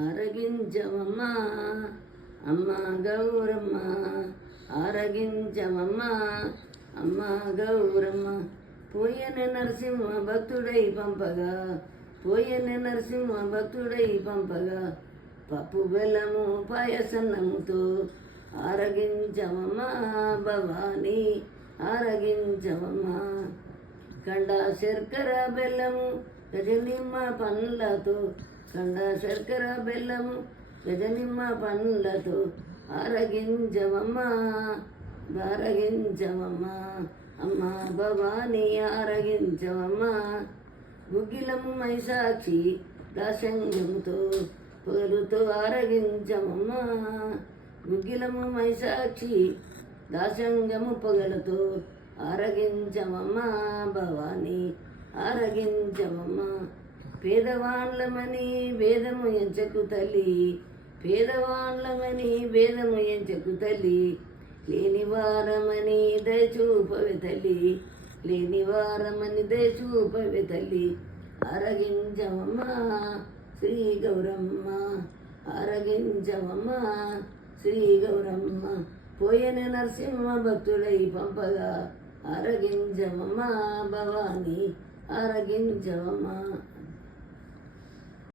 ఆరగించవమ్మా అమ్మ గౌరమ్మ, ఆరగించవమ్మా అమ్మ గౌరమ్మ. పోయన నరసింహ భక్తుడై పంపగా, పోయన నరసింహ భక్తుడై పంపగా, పప్పు బెల్లము పాయసన్నముతో ఆరగించవమ్మా భవానీ, ఆరగించవమ్మా. కండ శర్కర బెల్లము గజనిమ్మ పండ్లతో, కండ శర్కర బెల్లము గజనిమ్మ పండ్లతో ఆరగించవమ్మా, ఆరగించవమ్మా అమ్మ భవానీ, ఆరగించవమ్మా. గుగ్గిలము మైసాక్షి దాసంగముతో పొగలుతో ఆరగించవమ్మా, గుగ్గిలము మైసాక్షి దాసంగము పొగలతో ఆరగించవమ్మా భవానీ, ఆరగించవమ్మా. పేదవాళ్ళమని వేదము ఎంచకు తల్లి, పేదవాళ్ళమని వేదము ఎంచకు తల్లి, లేనివారమని దయచూపవే తల్లి, లేనివారమని దయచూపవే తల్లి. ఆరగించవమ్మా శ్రీ గౌరమ్మ, ఆరగించవమ్మా శ్రీ గౌరమ్మ. పోయన నరసింహ భక్తుడై పంపగా, ఆరగించవమ్మా భవానీ, ఆరగించవమ్మా.